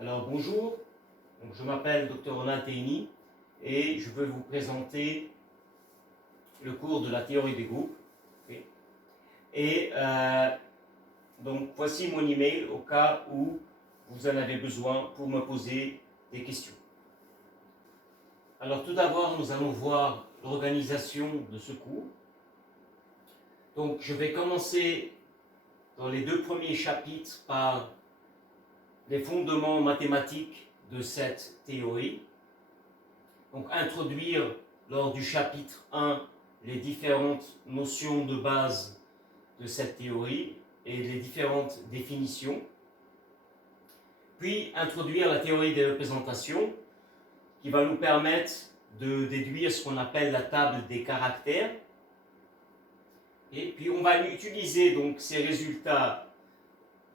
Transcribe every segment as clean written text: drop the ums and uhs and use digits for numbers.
Alors bonjour, donc, je m'appelle Dr Ronald Teini et je veux vous présenter le cours de la théorie des groupes. Okay. Et donc voici mon email au cas où vous en avez besoin pour me poser des questions. Alors tout d'abord, nous allons voir l'organisation de ce cours. Donc je vais commencer dans les deux premiers chapitres par les fondements mathématiques de cette théorie. Donc introduire lors du chapitre 1 les différentes notions de base de cette théorie et les différentes définitions. Puis introduire la théorie des représentations qui va nous permettre de déduire ce qu'on appelle la table des caractères. Et puis on va utiliser donc ces résultats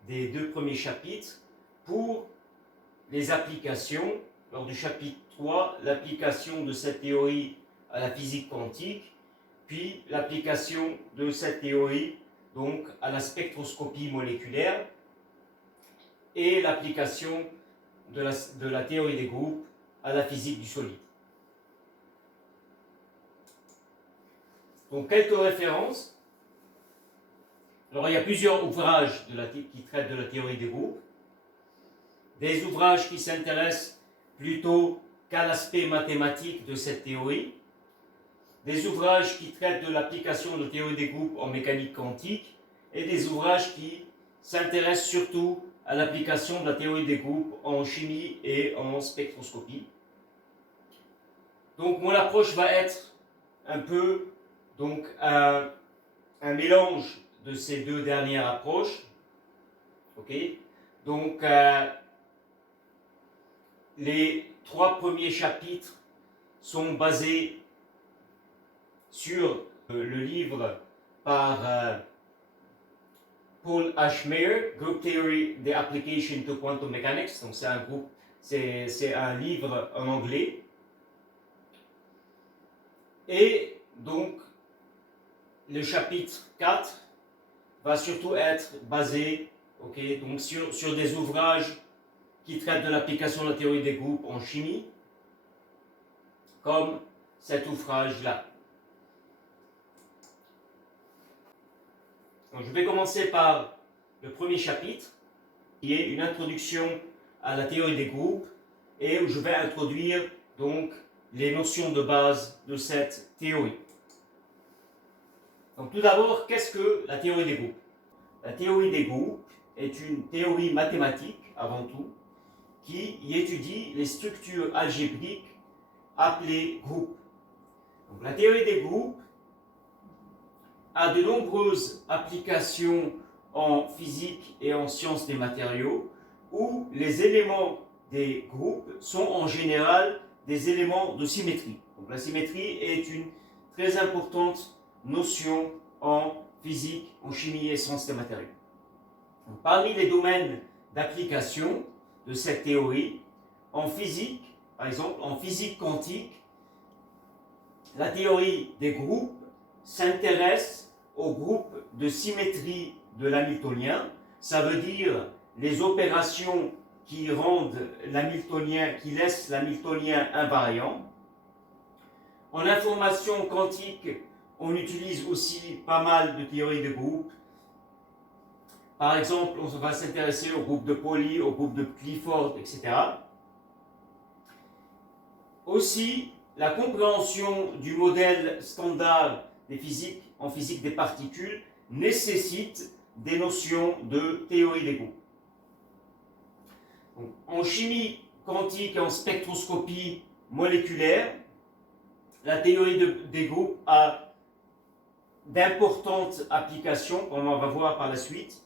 des deux premiers chapitres pour les applications. Lors du chapitre 3, l'application de cette théorie à la physique quantique, puis l'application de cette théorie donc à la spectroscopie moléculaire et l'application de la théorie des groupes à la physique du solide. Donc quelques références. Alors il y a plusieurs ouvrages qui traitent de la théorie des groupes. Des ouvrages qui s'intéressent plutôt qu'à l'aspect mathématique de cette théorie, des ouvrages qui traitent de l'application de la théorie des groupes en mécanique quantique, et des ouvrages qui s'intéressent surtout à l'application de la théorie des groupes en chimie et en spectroscopie. Donc mon approche va être un peu donc, un mélange de ces deux dernières approches. Okay. Donc les trois premiers chapitres sont basés sur le livre par Paul H. Meyer, Group Theory, The Application to Quantum Mechanics. Donc c'est un livre en anglais. Et donc le chapitre 4 va surtout être basé donc sur des ouvrages qui traitent de l'application de la théorie des groupes en chimie, comme cet ouvrage-là. Donc, je vais commencer par le premier chapitre, qui est une introduction à la théorie des groupes, et où je vais introduire donc les notions de base de cette théorie. Donc tout d'abord, qu'est-ce que la théorie des groupes? La théorie des groupes est une théorie mathématique, avant tout, qui y étudie les structures algébriques appelées groupes. Donc, la théorie des groupes a de nombreuses applications en physique et en sciences des matériaux, où les éléments des groupes sont en général des éléments de symétrie. Donc, la symétrie est une très importante notion en physique, en chimie et sciences des matériaux. Donc, parmi les domaines d'application de cette théorie, en physique, par exemple, en physique quantique, la théorie des groupes s'intéresse aux groupes de symétrie de l'hamiltonien. Ça veut dire les opérations qui laissent l'hamiltonien invariant. En information quantique, on utilise aussi pas mal de théories de groupes. Par exemple, on va s'intéresser au groupe de Pauli, au groupe de Clifford, etc. Aussi, la compréhension du modèle standard en physique des particules nécessite des notions de théorie des groupes. Donc, en chimie quantique et en spectroscopie moléculaire, la théorie des groupes a d'importantes applications, comme on va voir par la suite.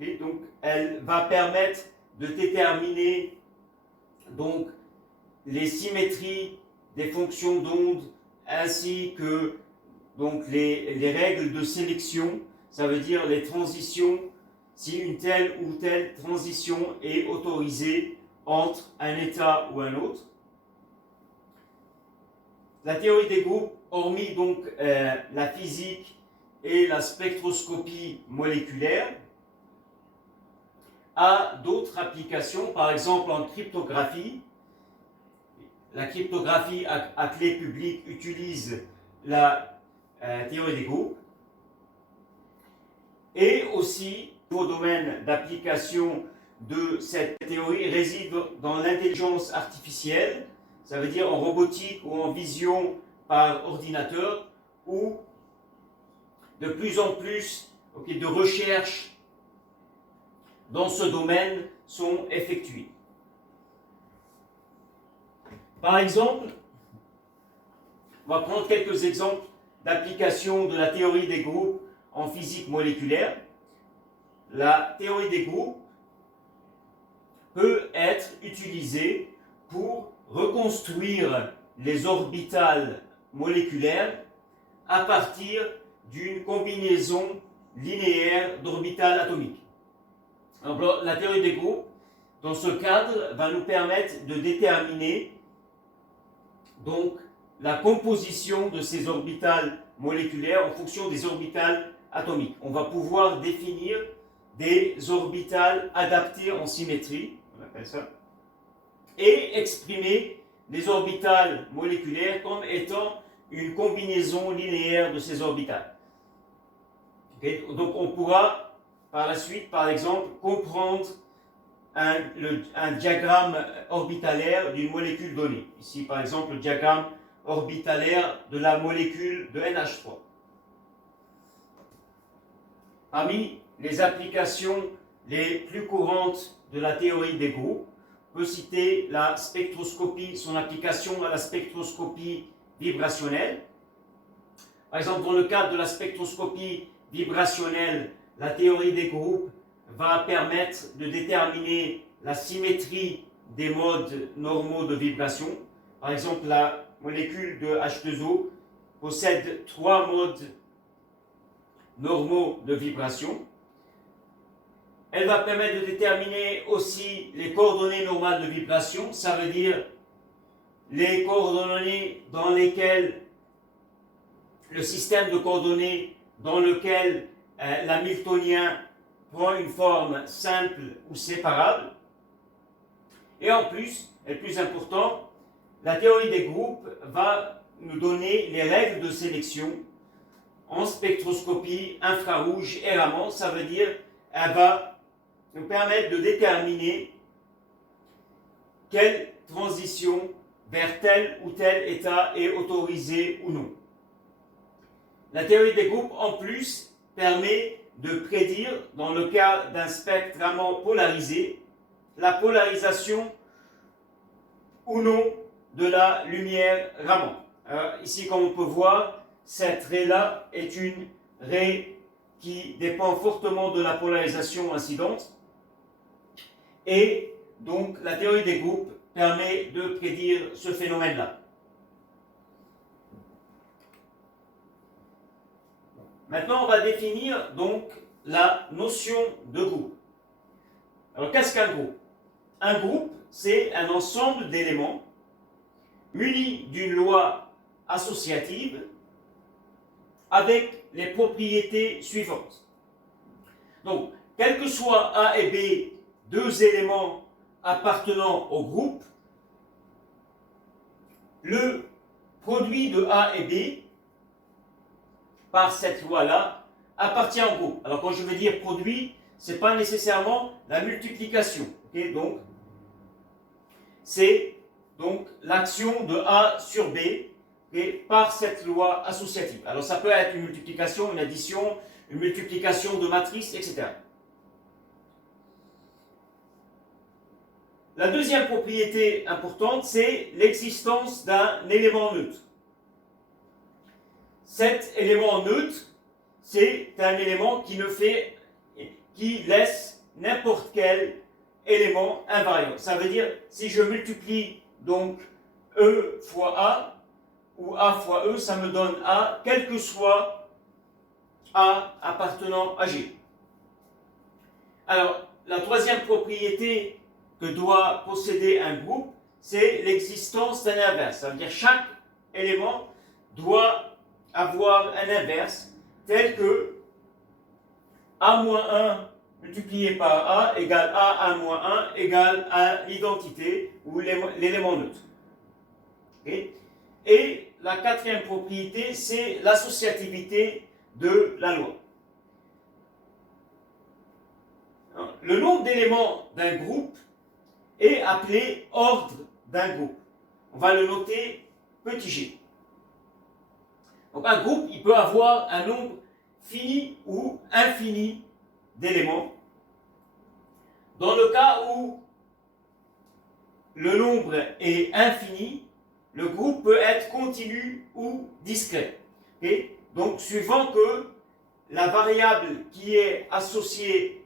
Et donc, elle va permettre de déterminer donc, les symétries des fonctions d'onde ainsi que donc, les règles de sélection, ça veut dire les transitions, si une telle ou telle transition est autorisée entre un état ou un autre. La théorie des groupes, hormis donc la physique et la spectroscopie moléculaire, a d'autres applications, par exemple en cryptographie. La cryptographie à clé publique utilise la théorie des groupes. Et aussi, le domaine d'application de cette théorie réside dans l'intelligence artificielle, ça veut dire en robotique ou en vision par ordinateur, où de plus en plus de recherches dans ce domaine sont effectuées. Par exemple, on va prendre quelques exemples d'application de la théorie des groupes en physique moléculaire. La théorie des groupes peut être utilisée pour reconstruire les orbitales moléculaires à partir d'une combinaison linéaire d'orbitales atomiques. Alors, la théorie des groupes, dans ce cadre, va nous permettre de déterminer donc la composition de ces orbitales moléculaires en fonction des orbitales atomiques. On va pouvoir définir des orbitales adaptées en symétrie, on appelle ça, et exprimer les orbitales moléculaires comme étant une combinaison linéaire de ces orbitales. Okay? Donc on pourra par la suite, par exemple, comprendre un diagramme orbitalaire d'une molécule donnée. Ici, par exemple, le diagramme orbitalaire de la molécule de NH3. Parmi les applications les plus courantes de la théorie des groupes, on peut citer la spectroscopie, son application à la spectroscopie vibrationnelle. Par exemple, dans le cadre de la spectroscopie vibrationnelle, la théorie des groupes va permettre de déterminer la symétrie des modes normaux de vibration. Par exemple, la molécule de H2O possède 3 modes normaux de vibration. Elle va permettre de déterminer aussi les coordonnées normales de vibration, ça veut dire les coordonnées dans lesquelles le système de coordonnées dans lequel l'hamiltonien prend une forme simple ou séparable. Et en plus, et le plus important, la théorie des groupes va nous donner les règles de sélection en spectroscopie infrarouge et Raman. Ça veut dire qu'elle va nous permettre de déterminer quelle transition vers tel ou tel état est autorisée ou non. La théorie des groupes, en plus, permet de prédire, dans le cas d'un spectre Raman polarisé, la polarisation ou non de la lumière Raman. Alors, ici, comme on peut voir, cette raie-là est une raie qui dépend fortement de la polarisation incidente. Et donc, la théorie des groupes permet de prédire ce phénomène-là. Maintenant, on va définir donc la notion de groupe. Alors, qu'est-ce qu'un groupe? Un groupe, c'est un ensemble d'éléments munis d'une loi associative avec les propriétés suivantes. Donc, quel que soit A et B, deux éléments appartenant au groupe, le produit de A et B, par cette loi-là, appartient au groupe. Alors, quand je veux dire produit, ce n'est pas nécessairement la multiplication. Okay? Donc, c'est donc l'action de A sur B par cette loi associative. Alors, ça peut être une multiplication, une addition, une multiplication de matrices, etc. La deuxième propriété importante, c'est l'existence d'un élément neutre. Cet élément neutre, c'est un élément qui laisse n'importe quel élément invariant. Ça veut dire, si je multiplie donc E fois A, ou A fois E, ça me donne A, quel que soit A appartenant à G. Alors, la troisième propriété que doit posséder un groupe, c'est l'existence d'un inverse. Ça veut dire chaque élément doit avoir un inverse tel que A-1 multiplié par A égale A1 moins 1 égale à l'identité ou l'élément neutre. Okay? Et la quatrième propriété, c'est l'associativité de la loi. Le nombre d'éléments d'un groupe est appelé ordre d'un groupe. On va le noter petit g. Donc un groupe, il peut avoir un nombre fini ou infini d'éléments. Dans le cas où le nombre est infini, le groupe peut être continu ou discret. Okay? Donc, suivant que la variable qui est associée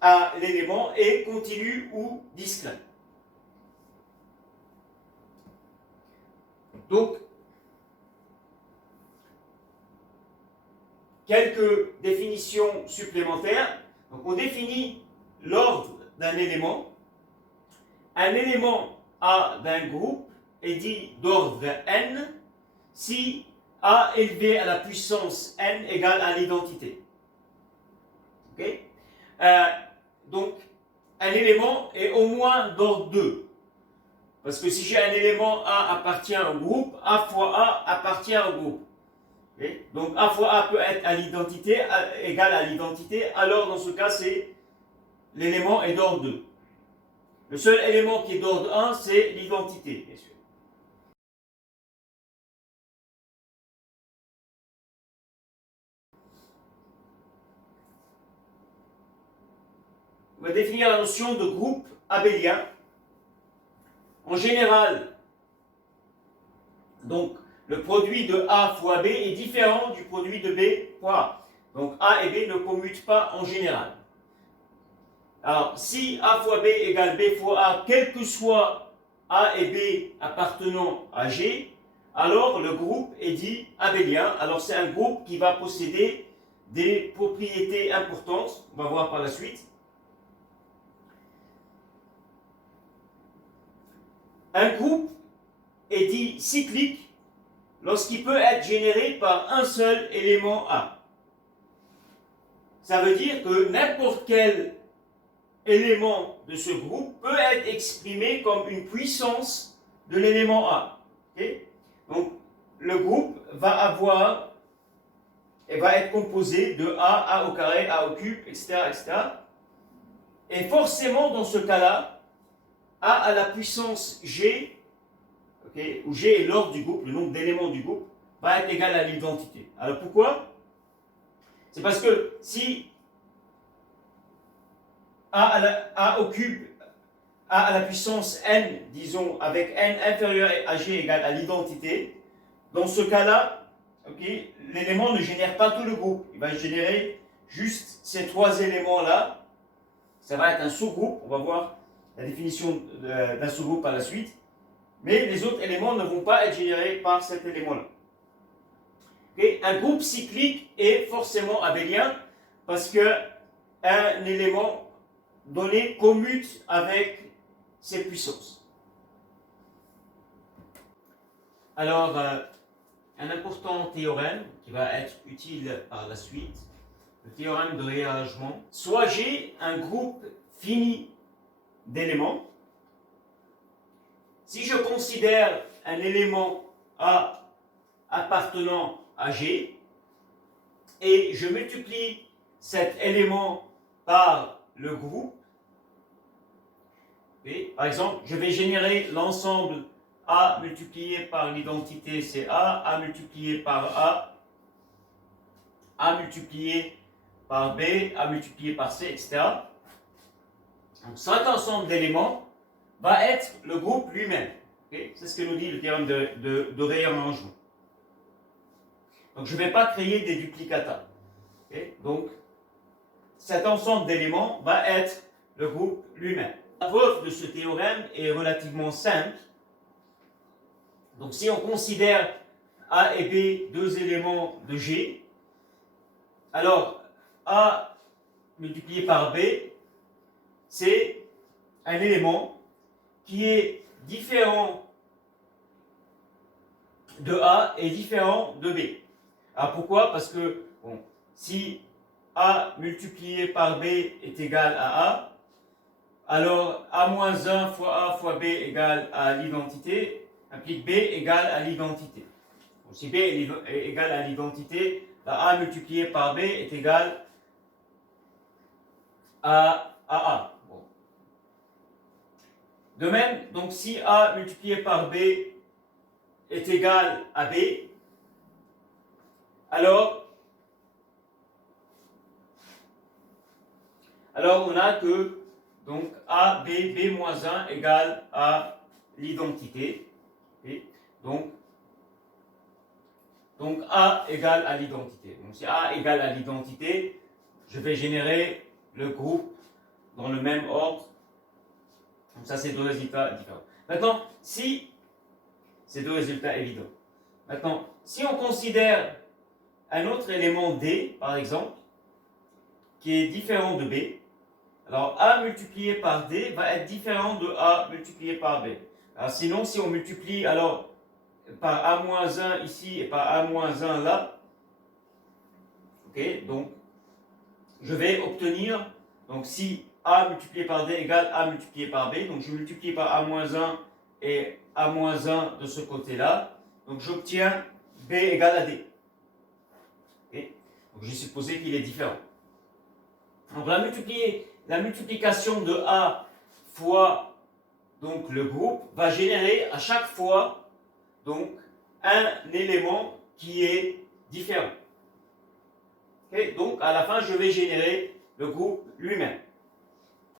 à l'élément est continue ou discret. Donc, quelques définitions supplémentaires. Donc, on définit l'ordre d'un élément. Un élément A d'un groupe est dit d'ordre n si A élevé à la puissance n égale à l'identité. Okay? Donc, un élément est au moins d'ordre 2. Parce que si j'ai un élément A appartient au groupe, A fois A appartient au groupe. Okay? Donc, A fois A peut être à l'identité, égal à l'identité. Alors, dans ce cas, c'est l'élément est d'ordre 2. Le seul élément qui est d'ordre 1, c'est l'identité, bien sûr. On va définir la notion de groupe abélien. En général, donc, le produit de A fois B est différent du produit de B fois A. Donc, A et B ne commutent pas en général. Alors, si A fois B égale B fois A, quel que soit A et B appartenant à G, alors le groupe est dit abélien. Alors, c'est un groupe qui va posséder des propriétés importantes. On va voir par la suite. Un groupe est dit cyclique lorsqu'il peut être généré par un seul élément A. Ça veut dire que n'importe quel élément de ce groupe peut être exprimé comme une puissance de l'élément A. Okay? Donc, le groupe va être composé de A au carré, A au cube, etc., etc. Et forcément, dans ce cas-là, A à la puissance G, okay, où G est l'ordre du groupe, le nombre d'éléments du groupe, va être égal à l'identité. Alors pourquoi? C'est parce que si A au cube, A à la puissance n, disons, avec n inférieur à G égale à l'identité, dans ce cas-là, okay, l'élément ne génère pas tout le groupe. Il va générer juste ces trois éléments-là. Ça va être un sous-groupe. On va voir la définition d'un sous-groupe par la suite. Mais les autres éléments ne vont pas être générés par cet élément-là. Okay? Un groupe cyclique est forcément abélien parce qu'un élément donné commute avec ses puissances. Alors, un important théorème qui va être utile par la suite, le théorème de réarrangement. Soit j'ai un groupe fini d'éléments. Si je considère un élément A appartenant à G et je multiplie cet élément par le groupe, et, par exemple, je vais générer l'ensemble A multiplié par l'identité, c'est A multiplié par A multiplié par B, A multiplié par C, etc. Donc, cet ensemble d'éléments va être le groupe lui-même. Okay? C'est ce que nous dit le théorème de réarrangement. Donc, je ne vais pas créer des duplicata. Okay? Donc, cet ensemble d'éléments va être le groupe lui-même. La preuve de ce théorème est relativement simple. Donc, si on considère A et B deux éléments de G, alors A multiplié par B, c'est un élément qui est différent de A et différent de B. Alors pourquoi? Parce que bon, si A multiplié par B est égal à A, alors A-1 fois A fois B égale à l'identité, implique B égale à l'identité. Si B est égal à l'identité, A multiplié par B est égal à A. Bon. De même, donc si A multiplié par B est égal à B, alors on a que donc A, B, B-1 égale à l'identité. Donc A égale à l'identité. Donc si A égale à l'identité, je vais générer le groupe dans le même ordre. Donc ça, c'est deux résultats différents. Maintenant, si c'est deux résultats évidents. Maintenant, si on considère un autre élément D, par exemple, qui est différent de B, alors A multiplié par D va être différent de A multiplié par B. Alors sinon, si on multiplie alors par A-1 ici et par A-1 là, ok, donc je vais obtenir, donc si A multiplié par D égale A multiplié par B, donc je multiplie par A-1 et A-1 de ce côté-là, donc j'obtiens B égale à D. Okay, donc j'ai supposé qu'il est différent. Donc la multiplication de A fois donc le groupe va générer à chaque fois donc un élément qui est différent. Okay, donc à la fin je vais générer le groupe lui-même.